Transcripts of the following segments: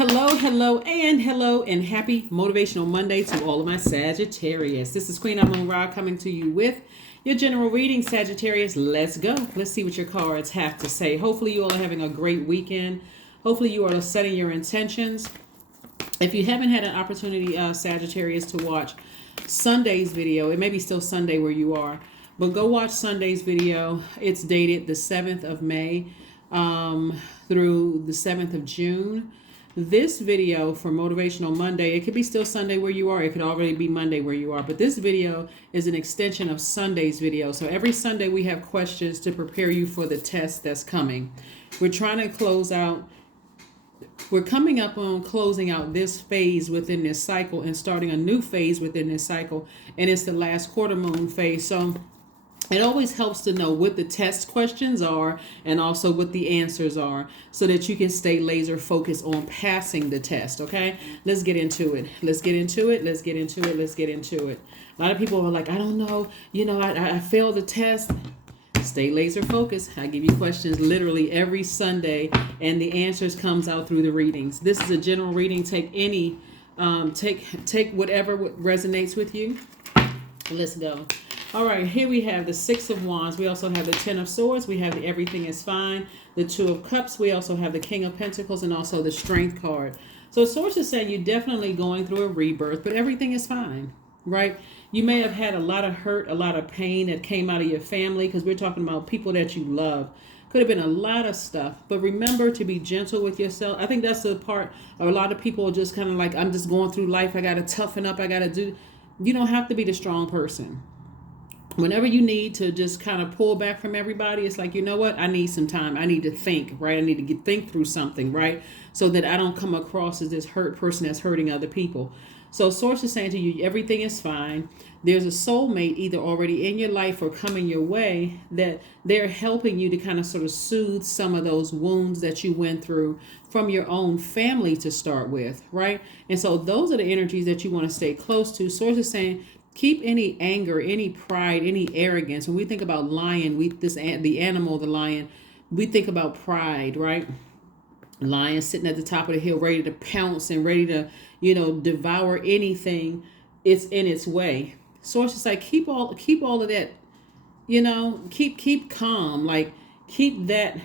Hello, and happy Motivational Monday to all of my Sagittarius. This is Queen Amon Ra coming to you with your general reading, Sagittarius. Let's go. Let's see what your cards have to say. Hopefully you all are having a great weekend. Hopefully you are setting your intentions. If you haven't had an opportunity, Sagittarius, to watch Sunday's video, it may be still Sunday where you are, but go watch Sunday's video. It's dated the 7th of May through the 7th of June. This video for Motivational Monday, it could be still Sunday where you are. It could already be Monday where you are. But this video is an extension of Sunday's video. So every Sunday we have questions to prepare you for the test that's coming. We're trying to close out. We're coming up on closing out this phase within this cycle and starting a new phase within this cycle. And it's the last quarter moon phase. So it always helps to know what the test questions are and also what the answers are so that you can stay laser focused on passing the test, okay? Let's get into it. Let's get into it. A lot of people are like, I don't know. I failed the test. Stay laser focused. I give you questions literally every Sunday and the answers comes out through the readings. This is a general reading. Take whatever resonates with you. Let's go. All right, here we have the Six of Wands. We also have the Ten of Swords. We have the Everything is Fine, the Two of Cups. We also have the King of Pentacles and also the Strength card. So Source is saying you're definitely going through a rebirth, but everything is fine, right? You may have had a lot of hurt, a lot of pain that came out of your family because we're talking about people that you love. Could have been a lot of stuff, but remember to be gentle with yourself. I think that's the part of a lot of people are just kind of like, I'm just going through life. I got to toughen up. You don't have to be the strong person. Whenever you need to just kind of pull back from everybody, it's like, you know what? I need some time. I need to think, right? I need to think through something, right? So that I don't come across as this hurt person that's hurting other people. So Source is saying to you, everything is fine. There's a soulmate either already in your life or coming your way that they're helping you to kind of sort of soothe some of those wounds that you went through from your own family to start with, right? And so those are the energies that you want to stay close to. Source is saying, keep any anger, any pride, any arrogance. When we think about lion, the animal, the lion, we think about pride, right? Lion sitting at the top of the hill, ready to pounce and ready to, devour anything it's in its way. Source is like, keep all of that, keep calm, like keep that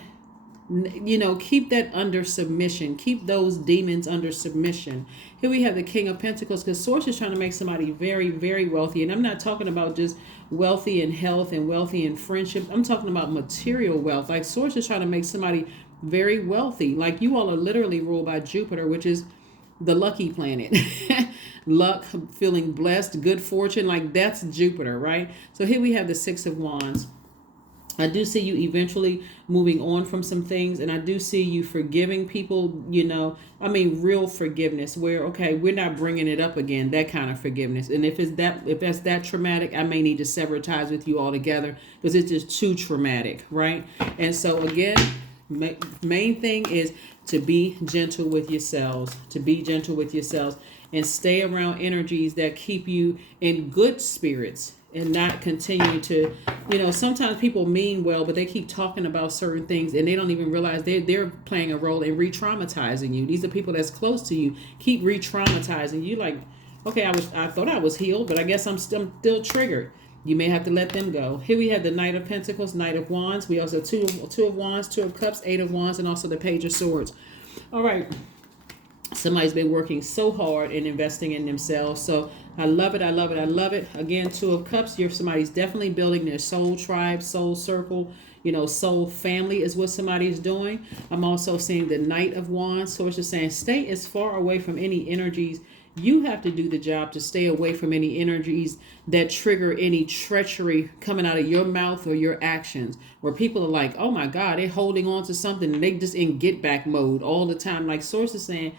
under submission. Keep those demons under submission. Here we have the King of Pentacles because Source is trying to make somebody very, very wealthy. And I'm not talking about just wealthy in health and wealthy in friendship. I'm talking about material wealth. Like Source is trying to make somebody very wealthy. Like you all are literally ruled by Jupiter, which is the lucky planet. Luck, feeling blessed, good fortune. Like that's Jupiter, right? So here we have the Six of Wands. I do see you eventually moving on from some things, and I do see you forgiving people, real forgiveness where, okay, we're not bringing it up again, that kind of forgiveness. And if that's that traumatic, I may need to sever ties with you altogether because it's just too traumatic, right? And so again, main thing is to be gentle with yourselves, and stay around energies that keep you in good spirits. And not continue to, sometimes people mean well, but they keep talking about certain things and they don't even realize they're playing a role in re-traumatizing you. These are people that's close to you. Keep re-traumatizing you. Like, okay, I thought I was healed, but I guess I'm still triggered. You may have to let them go. Here we have the Knight of Pentacles, Knight of Wands. We also have two of Wands, Two of Cups, Eight of Wands, and also the Page of Swords. All right. Somebody's been working so hard and investing in themselves. So I love it. Again, Two of Cups. Somebody's definitely building their soul tribe, soul circle, soul family is what somebody's doing. I'm also seeing the Knight of Wands. So it's just saying stay as far away from any energies. You have to do the job to stay away from any energies that trigger any treachery coming out of your mouth or your actions, where people are like, oh my God, they're holding on to something and they just in get back mode all the time. Like Source is saying,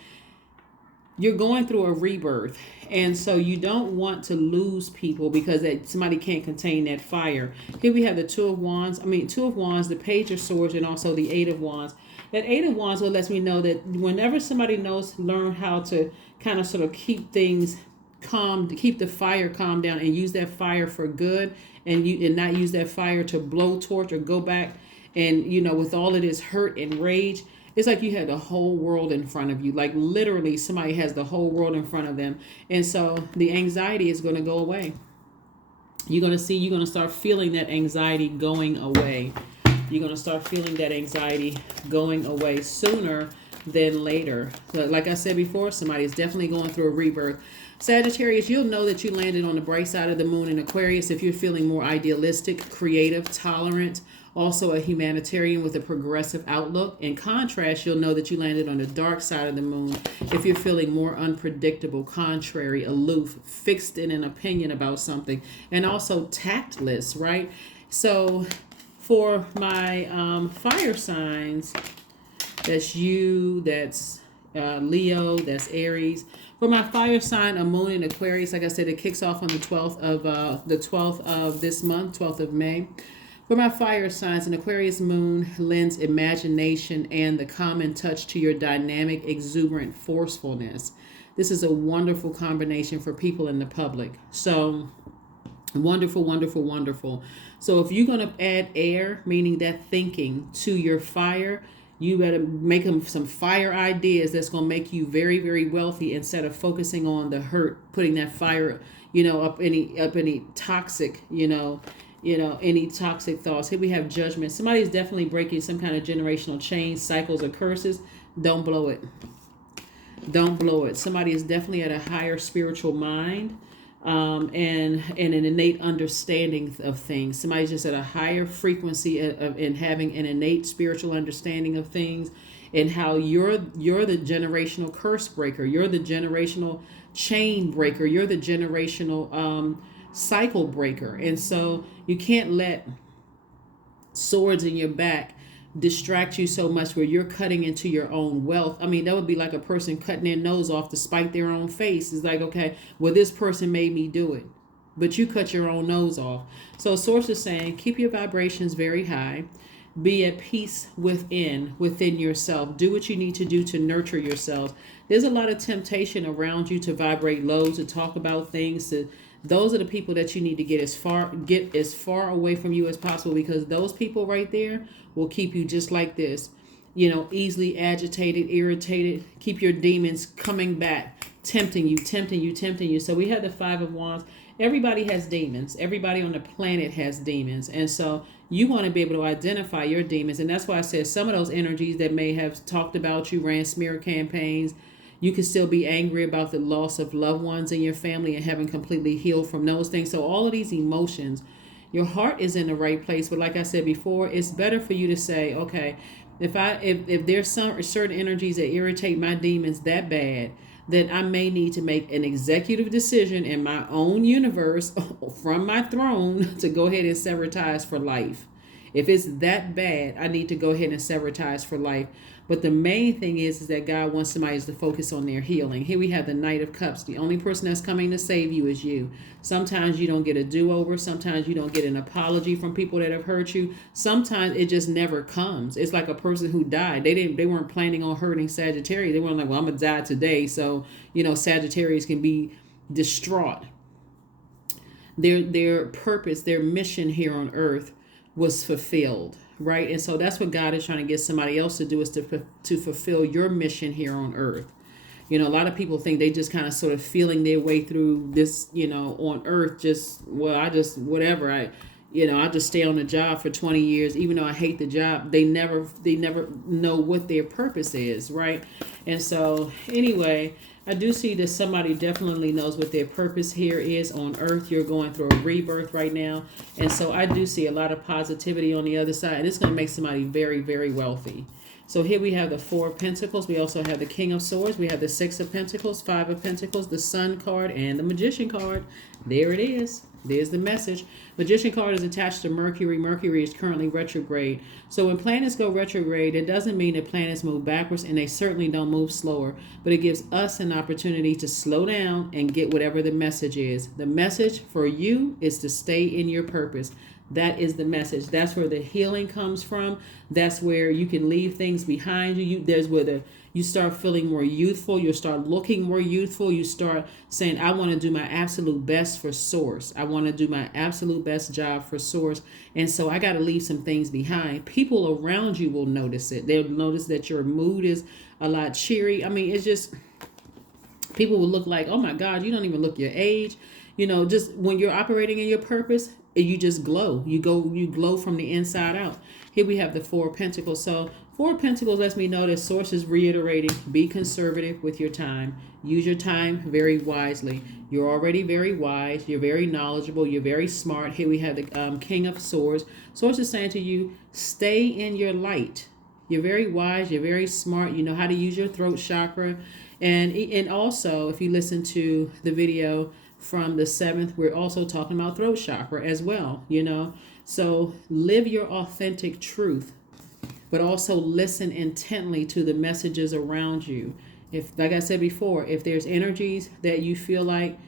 you're going through a rebirth. And so you don't want to lose people because somebody can't contain that fire. Here we have the Two of Wands, the Page of Swords, and also the Eight of Wands. That Eight of Wands will let me know that whenever somebody learn how to kind of sort of keep things calm, to keep the fire calm down and use that fire for good and not use that fire to blow torch or go back and, with all of this hurt and rage. It's like you had the whole world in front of you. Like literally somebody has the whole world in front of them. And so the anxiety is going to go away. You're going to start feeling that anxiety going away. You're going to start feeling that anxiety going away sooner than later. But like I said before, somebody is definitely going through a rebirth. Sagittarius, you'll know that you landed on the bright side of the moon in Aquarius if you're feeling more idealistic, creative, tolerant, also a humanitarian with a progressive outlook. In contrast, you'll know that you landed on the dark side of the moon if you're feeling more unpredictable, contrary, aloof, fixed in an opinion about something, and also tactless, right? So for my fire signs, that's you, that's Leo, that's Aries. For my fire sign, a moon in Aquarius, like I said, it kicks off on the 12th of this month, 12th of May. For my fire signs, an Aquarius moon lends imagination and the common touch to your dynamic, exuberant forcefulness. This is a wonderful combination for people in the public. So wonderful, wonderful, wonderful. So if you're going to add air, meaning that thinking, to your fire, you better make them some fire ideas that's going to make you very, very wealthy instead of focusing on the hurt, putting that fire, up any toxic, any toxic thoughts. Here we have judgment. Somebody's definitely breaking some kind of generational chains, cycles, or curses. Don't blow it. Don't blow it. Somebody is definitely at a higher spiritual mind. And an innate understanding of things. Somebody's just at a higher frequency in having an innate spiritual understanding of things, and how you're the generational curse breaker. You're the generational chain breaker. You're the generational cycle breaker. And so you can't let swords in your back distract you so much where you're cutting into your own wealth. I mean, that would be like a person cutting their nose off to spite their own face. It's like, okay, well, this person made me do it, but you cut your own nose off. So Source is saying, keep your vibrations very high. Be at peace within yourself. Do what you need to do to nurture yourself. There's a lot of temptation around you to vibrate low, to talk about things, those are the people that you need to get as far away from you as possible, because those people right there will keep you just like this, easily agitated, irritated, keep your demons coming back, tempting you. So we have the Five of Wands. Everybody has demons. Everybody on the planet has demons. And so you want to be able to identify your demons. And that's why I said some of those energies that may have talked about you, ran smear campaigns, you can still be angry about the loss of loved ones in your family and haven't completely healed from those things. So all of these emotions, your heart is in the right place. But like I said before, it's better for you to say, okay, if there's some certain energies that irritate my demons that bad, then I may need to make an executive decision in my own universe from my throne to go ahead and sever ties for life. If it's that bad, I need to go ahead and sever ties for life. But the main thing is that God wants somebody to focus on their healing. Here we have the Knight of Cups. The only person that's coming to save you is you. Sometimes you don't get a do-over. Sometimes you don't get an apology from people that have hurt you. Sometimes it just never comes. It's like a person who died. They weren't planning on hurting Sagittarius. They weren't like, well, I'm going to die today. So, Sagittarius can be distraught. Their purpose, their mission here on earth was fulfilled. Right. And so that's what God is trying to get somebody else to do, is to fulfill your mission here on earth. A lot of people think they just kind of sort of feeling their way through this, on earth. I just stay on the job for 20 years, even though I hate the job. They never know what their purpose is. Right. And so anyway, I do see that somebody definitely knows what their purpose here is on earth. You're going through a rebirth right now. And so I do see a lot of positivity on the other side. And it's going to make somebody very, very wealthy. So here we have the Four of Pentacles. We also have the King of Swords. We have the Six of Pentacles, Five of Pentacles, the Sun card, and the Magician card. There it is. There's the message. Magician card is attached to Mercury. Mercury is currently retrograde. So when planets go retrograde, it doesn't mean that planets move backwards, and they certainly don't move slower. But it gives us an opportunity to slow down and get whatever the message is. The message for you is to stay in your purpose. That is the message. That's where the healing comes from. That's where you can leave things behind you. There's where You start feeling more youthful. You start looking more youthful. You start saying, I want to do my absolute best for source. I want to do my absolute best job for source. And so I got to leave some things behind. People around you will notice it. They'll notice that your mood is a lot cheery. I mean, it's just, people will look like, oh my God, you don't even look your age. Just when you're operating in your purpose, you just glow. You glow from the inside out. Here we have the Four of Pentacles. So Four of Pentacles lets me know that Source is reiterating, be conservative with your time. Use your time very wisely. You're already very wise. You're very knowledgeable. You're very smart. Here we have the King of Swords. Source is saying to you, stay in your light. You're very wise. You're very smart. You know how to use your throat chakra. And also, if you listen to the video from the 7th, we're also talking about throat chakra as well, So live your authentic truth, but also listen intently to the messages around you. If, like I said before, if there's energies that you feel like,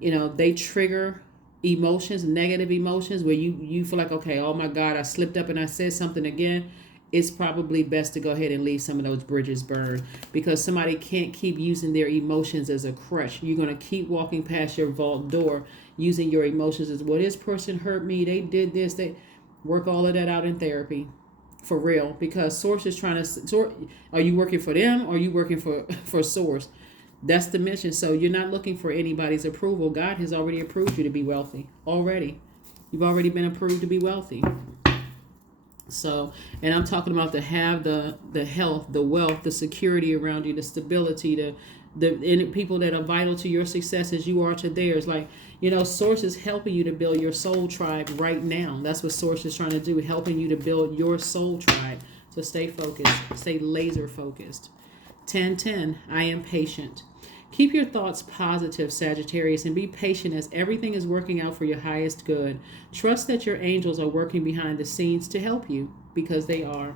they trigger emotions, negative emotions, where you feel like, okay, oh my God, I slipped up and I said something again, it's probably best to go ahead and leave some of those bridges burned, because somebody can't keep using their emotions as a crutch. You're going to keep walking past your vault door using your emotions as, well, this person hurt me, they did this, they work all of that out in therapy. For real, because Source is trying to sort. Are you working for them or are you working for Source? That's the mission. So you're not looking for anybody's approval. God has already approved you to be wealthy. Already. You've already been approved to be wealthy. So, and I'm talking about to have the health, the wealth, the security around you, the stability, the people that are vital to your success as you are to theirs. Like, Source is helping you to build your soul tribe right now. That's what Source is trying to do, helping you to build your soul tribe. So stay focused, stay laser focused. 10-10, I am patient. Keep your thoughts positive, Sagittarius, and be patient as everything is working out for your highest good. Trust that your angels are working behind the scenes to help you, because they are.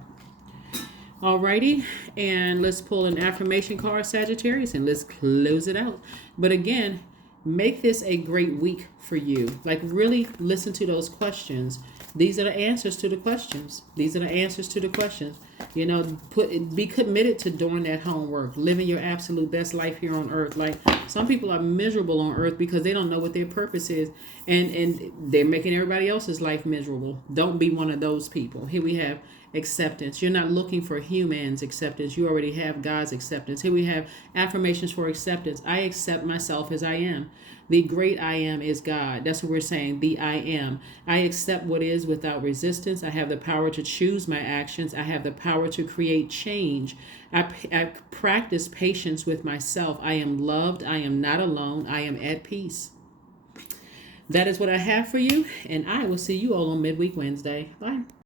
Alrighty, and let's pull an affirmation card, Sagittarius, and let's close it out. But again, make this a great week for you. Like, really listen to those questions. These are the answers to the questions. These are the answers to the questions. Be committed to doing that homework, living your absolute best life here on earth. Like, some people are miserable on earth because they don't know what their purpose is, and they're making everybody else's life miserable. Don't be one of those people. Here we have acceptance. You're not looking for humans' acceptance. You already have God's acceptance. Here we have affirmations for acceptance. I accept myself as I am. The great I am is God. That's what we're saying. The I am. I accept what is without resistance. I have the power to choose my actions. I have the power to create change. I practice patience with myself. I am loved. I am not alone. I am at peace. That is what I have for you, and I will see you all on Midweek Wednesday. Bye.